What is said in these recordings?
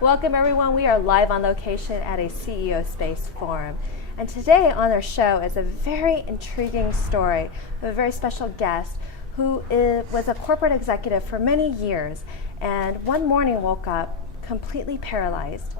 Welcome everyone. We are live on location at a CEO Space Forum. And today on our show is a very intriguing story of a very special guest who was a corporate executive for many years and one morning woke up completely paralyzed.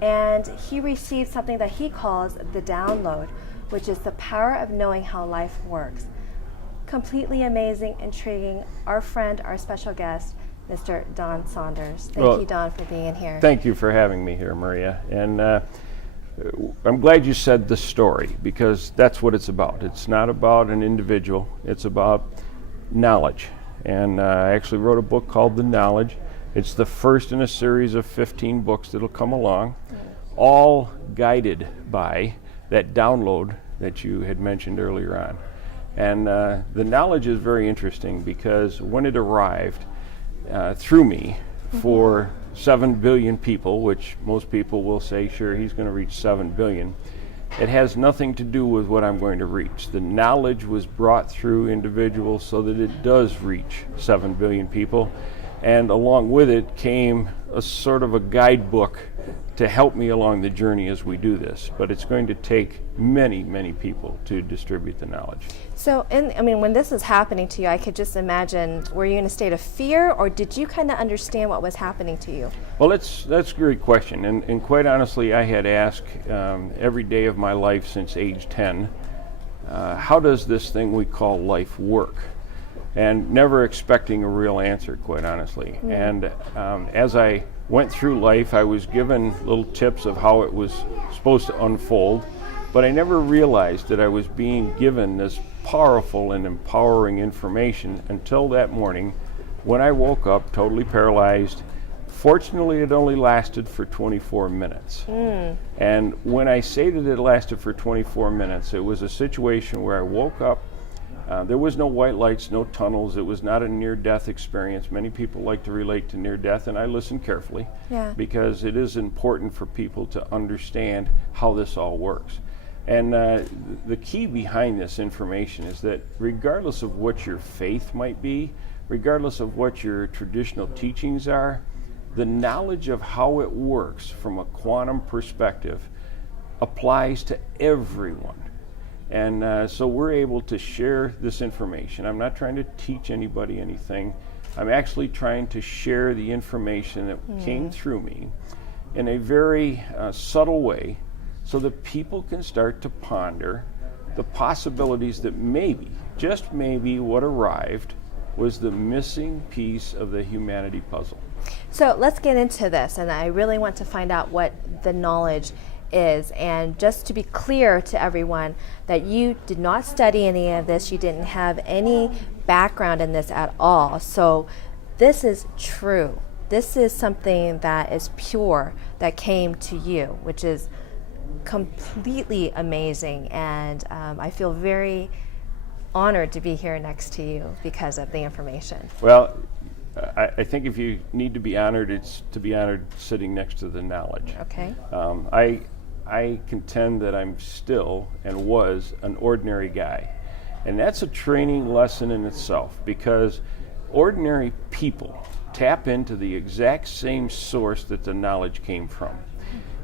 And he received something that he calls the download, which is the power of knowing how life works. Completely amazing, intriguing. Our friend, our special guest, Mr. Don Saunders. Thank you, Don, for being here. Thank you for having me here, Maria. And I'm glad you said the story, because that's what it's about. It's not about an individual. It's about knowledge. And I actually wrote a book called The Knowledge. It's the first in a series of 15 books that'll come along, all guided by that download that you had mentioned earlier on. And the knowledge is very interesting because when it arrived, through me for 7 billion people, which most people will say, sure, he's going to reach 7 billion. It has nothing to do with what I'm going to reach. The knowledge was brought through individuals so that it does reach 7 billion people. And along with it came a sort of a guidebook to help me along the journey as we do this. But it's going to take many, many people to distribute the knowledge. So, when this was happening to you, I could just imagine, were you in a state of fear, or did you kind of understand what was happening to you? Well, that's a great question. And quite honestly, I had asked every day of my life since age 10, how does this thing we call life work? And never expecting a real answer, quite honestly. And as I went through life, I was given little tips of how it was supposed to unfold, but I never realized that I was being given this powerful and empowering information until that morning when I woke up totally paralyzed. Fortunately, it only lasted for 24 minutes. And when I say that it lasted for 24 minutes, it was a situation where I woke up. There was no white lights, no tunnels. It was not a near-death experience. Many people like to relate to near-death, and I listen carefully because it is important for people to understand how this all works. And the key behind this information is that regardless of what your faith might be, regardless of what your traditional teachings are, the knowledge of how it works from a quantum perspective applies to everyone. And so we're able to share this information. I'm not trying to teach anybody anything. I'm actually trying to share the information that came through me in a very subtle way so that people can start to ponder the possibilities that maybe, just maybe, what arrived was the missing piece of the humanity puzzle. So let's get into this, and I really want to find out what the knowledge is. And just to be clear to everyone that you did not study any of this, you didn't have any background in this at all. So this is true. This is something that is pure, that came to you, which is completely amazing. And I feel very honored to be here next to you because of the information. Well, I think if you need to be honored, it's to be honored sitting next to the knowledge. Okay. I contend that I'm still and was an ordinary guy. And that's a training lesson in itself, because ordinary people tap into the exact same source that the knowledge came from.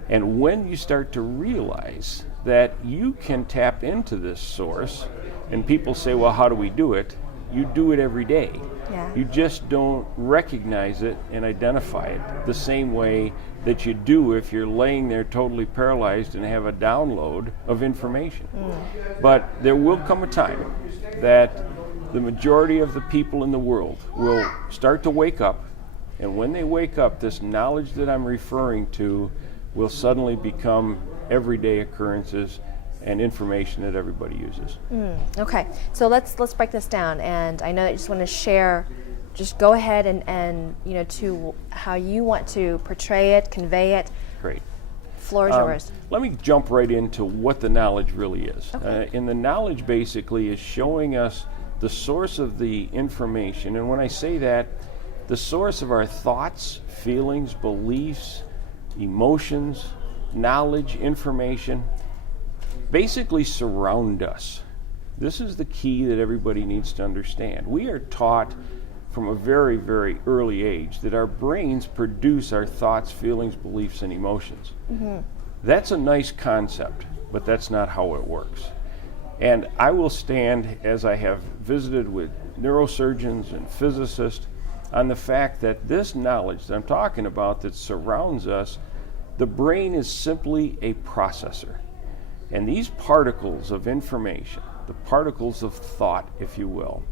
And when you start to realize that you can tap into this source, and people say, well, how do we do it? You do it every day. Yeah. You just don't recognize it and identify it the same way that you do if you're laying there totally paralyzed and have a download of information. But there will come a time that the majority of the people in the world will start to wake up, and when they wake up, this knowledge that I'm referring to will suddenly become everyday occurrences and information that everybody uses. Okay, so let's break this down. And I know that you just want to share, just go ahead and to how you want to portray it, convey it. Great. Floor is yours. Let me jump right into what the knowledge really is. Okay. And the knowledge basically is showing us the source of the information. And when I say that, the source of our thoughts, feelings, beliefs, emotions, knowledge, information, basically surround us. This is the key that everybody needs to understand. We are taught from a very, very early age that our brains produce our thoughts, feelings, beliefs, and emotions. That's a nice concept, but that's not how it works. And I will stand, as I have visited with neurosurgeons and physicists, on the fact that this knowledge that I'm talking about that surrounds us, the brain is simply a processor. And these particles of information, the particles of thought, if you will,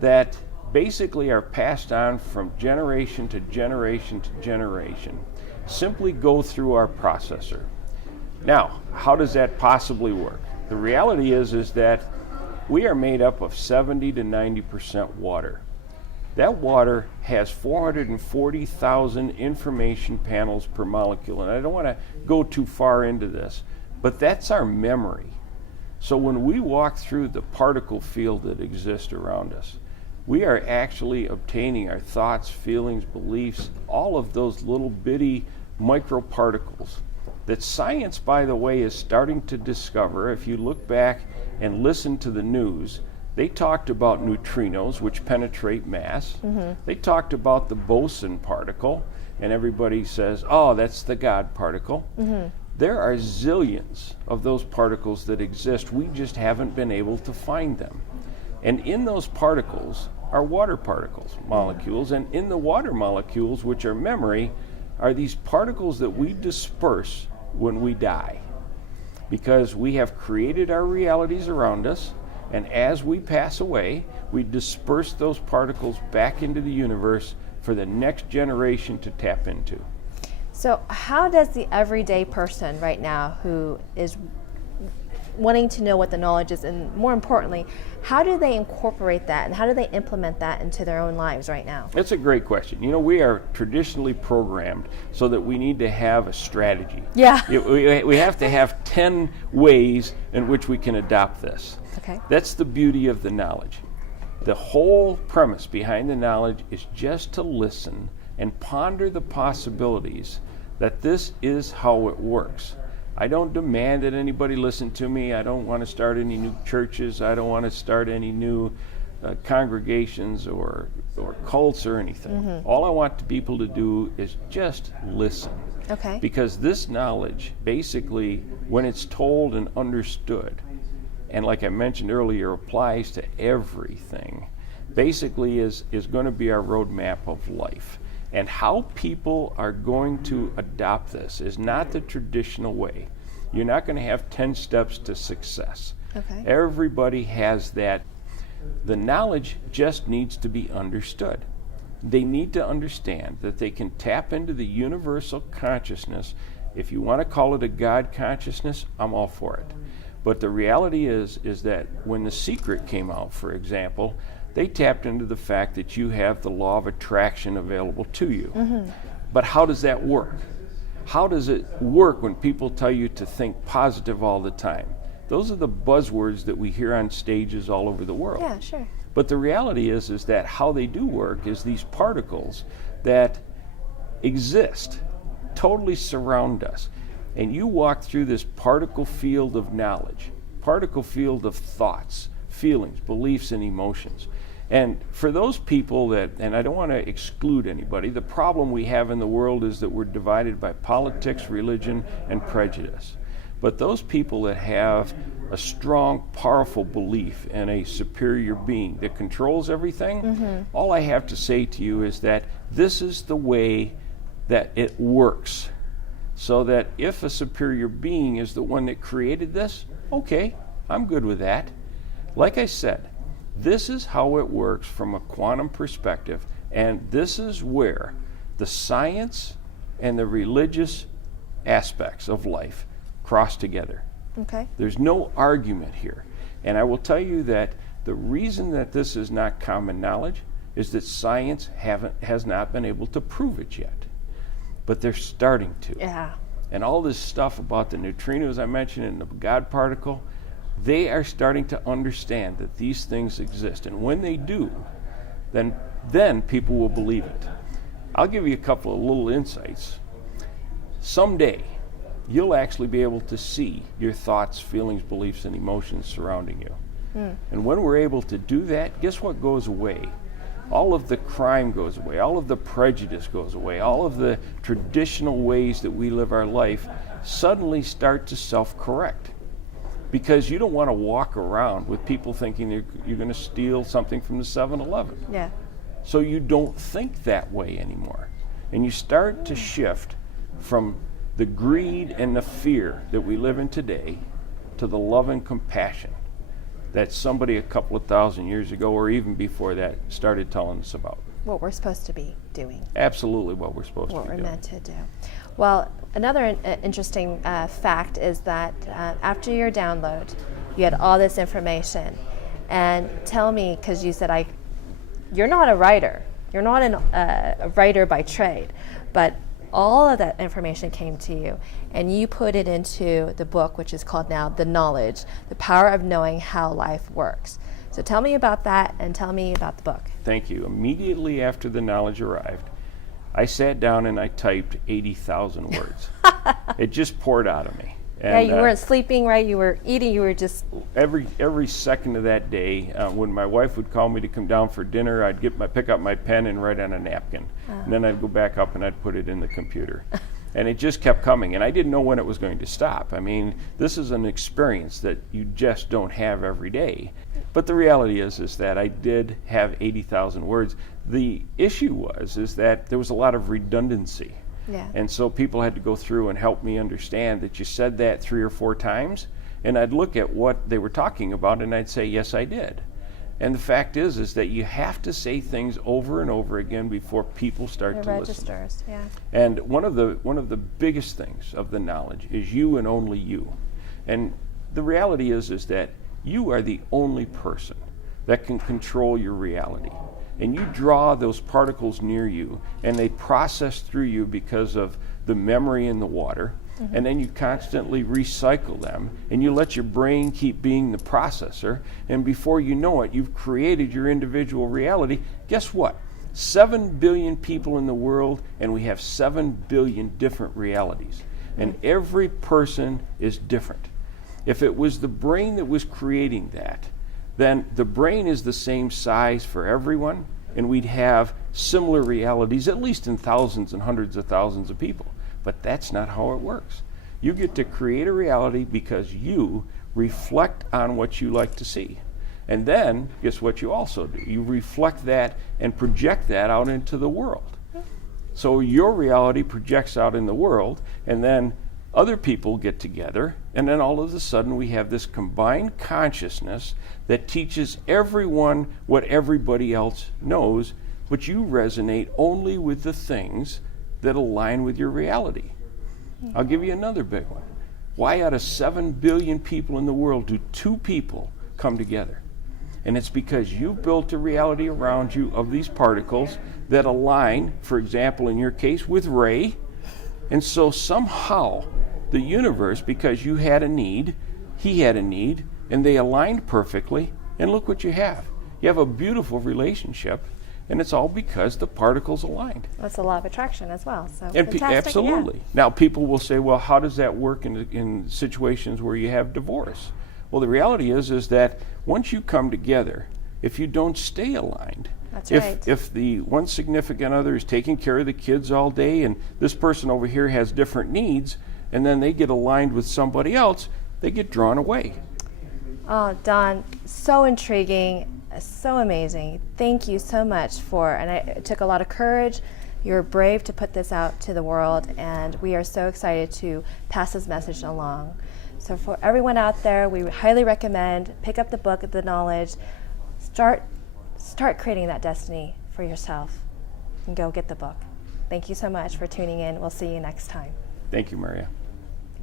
that basically are passed on from generation to generation to generation, simply go through our processor. Now, how does that possibly work? The reality is that we are made up of 70 to 90% water. That water has 440,000 information panels per molecule, and I don't want to go too far into this, but that's our memory. So when we walk through the particle field that exists around us, we are actually obtaining our thoughts, feelings, beliefs, all of those little bitty microparticles that science, by the way, is starting to discover. If you look back and listen to the news, they talked about neutrinos, which penetrate mass. They talked about the boson particle, and everybody says, oh, that's the God particle. There are zillions of those particles that exist. We just haven't been able to find them. And in those particles are water particles, molecules, and in the water molecules, which are memory, are these particles that we disperse when we die. Because we have created our realities around us, and as we pass away, we disperse those particles back into the universe for the next generation to tap into. So how does the everyday person right now who is wanting to know what the knowledge is, and more importantly, how do they incorporate that and how do they implement that into their own lives right now? That's a great question. You know, we are traditionally programmed so that we need to have a strategy. Yeah. We have to have 10 ways in which we can adopt this. Okay. That's the beauty of the knowledge. The whole premise behind the knowledge is just to listen and ponder the possibilities that this is how it works. I don't demand that anybody listen to me. I don't want to start any new churches. I don't want to start any new congregations or cults or anything. All I want people to do is just listen. Okay. Because this knowledge, basically, when it's told and understood, and like I mentioned earlier, applies to everything, basically is going to be our roadmap of life. And how people are going to adopt this is not the traditional way. You're not going to have 10 steps to success. Okay. Everybody has that. The knowledge just needs to be understood. They need to understand that they can tap into the universal consciousness. If you want to call it a God consciousness, I'm all for it. But the reality is that when The Secret came out, for example, they tapped into the fact that you have the law of attraction available to you. But how does that work? How does it work when people tell you to think positive all the time? Those are the buzzwords that we hear on stages all over the world. Yeah, sure. But the reality is that how they do work is these particles that exist, totally surround us. And you walk through this particle field of knowledge, particle field of thoughts, feelings, beliefs, and emotions. And for those people that, and I don't want to exclude anybody, the problem we have in the world is that we're divided by politics, religion, and prejudice. But those people that have a strong, powerful belief in a superior being that controls everything, all I have to say to you is that this is the way that it works. So that if a superior being is the one that created this, okay, I'm good with that. Like I said, this is how it works from a quantum perspective, and this is where the science and the religious aspects of life cross together. Okay. There's no argument here. And I will tell you that the reason that this is not common knowledge is that science has not been able to prove it yet. But they're starting to. Yeah. And all this stuff about the neutrinos I mentioned and the God particle, they are starting to understand that these things exist. And when they do, then people will believe it. I'll give you a couple of little insights. Someday, you'll actually be able to see your thoughts, feelings, beliefs, and emotions surrounding you. And when we're able to do that, guess what goes away? all of the crime goes away, all of the prejudice goes away, all of the traditional ways that we live our life suddenly start to self-correct. Because you don't want to walk around with people thinking you're going to steal something from the 7-Eleven. Yeah. So you don't think that way anymore. And you start to shift from the greed and the fear that we live in today to the love and compassion that somebody a couple of thousand years ago or even before that started telling us about. What we're supposed to be doing. Absolutely what we're supposed to be doing. What we're meant to do. Well, another interesting fact is that after your download, you had all this information. And tell me, because you said you're not a writer. You're not a writer by trade, but all of that information came to you, and you put it into the book, which is called now The Knowledge, The Power of Knowing How Life Works. So tell me about that, and tell me about the book. Thank you. Immediately after the knowledge arrived, I sat down and I typed 80,000 words. It just poured out of me. And, yeah, you weren't sleeping, right? You were eating. You were just every second of that day. When my wife would call me to come down for dinner, I'd pick up my pen and write on a napkin, and then I'd go back up and I'd put it in the computer, and it just kept coming. And I didn't know when it was going to stop. I mean, this is an experience that you just don't have every day. But the reality is that I did have 80,000 words. The issue is that there was a lot of redundancy. Yeah. And so people had to go through and help me understand that you said that 3 or 4 times, and I'd look at what they were talking about and I'd say, yes, I did. And the fact is that you have to say things over and over again before people start to registers, listen. Yeah. And one of the biggest things of the knowledge is you and only you. And the reality is that you are the only person that can control your reality. And you draw those particles near you, and they process through you because of the memory in the water, and then you constantly recycle them, and you let your brain keep being the processor, and before you know it, you've created your individual reality. Guess what? 7 billion people in the world, and we have 7 billion different realities, and every person is different. If it was the brain that was creating that, then the brain is the same size for everyone, and we'd have similar realities, at least in thousands and hundreds of thousands of people. But that's not how it works. You get to create a reality because you reflect on what you like to see. And then, guess what you also do? You reflect that and project that out into the world. So your reality projects out in the world, and then other people get together, and then all of a sudden we have this combined consciousness that teaches everyone what everybody else knows, but you resonate only with the things that align with your reality. I'll give you another big one. Why out of 7 billion people in the world do 2 people come together? And it's because you've built a reality around you of these particles that align, for example, in your case, with Ray. And so somehow the universe, because you had a need, he had a need, and they aligned perfectly, and look what you have. You have a beautiful relationship, and it's all because the particles aligned. That's a law of attraction as well. So And fantastic. absolutely. Yeah. Now people will say, well, how does that work in situations where you have divorce? Well, the reality is that once you come together, if you don't stay aligned, That's right. if the one significant other is taking care of the kids all day and this person over here has different needs, and then they get aligned with somebody else, they get drawn away. Oh, Don, so intriguing, so amazing. Thank you so much and it took a lot of courage. You were brave to put this out to the world, and we are so excited to pass this message along. So for everyone out there, we highly recommend pick up the book, The Knowledge, start creating that destiny for yourself, and go get the book. Thank you so much for tuning in. We'll see you next time. Thank you, Maria.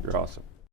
You're awesome.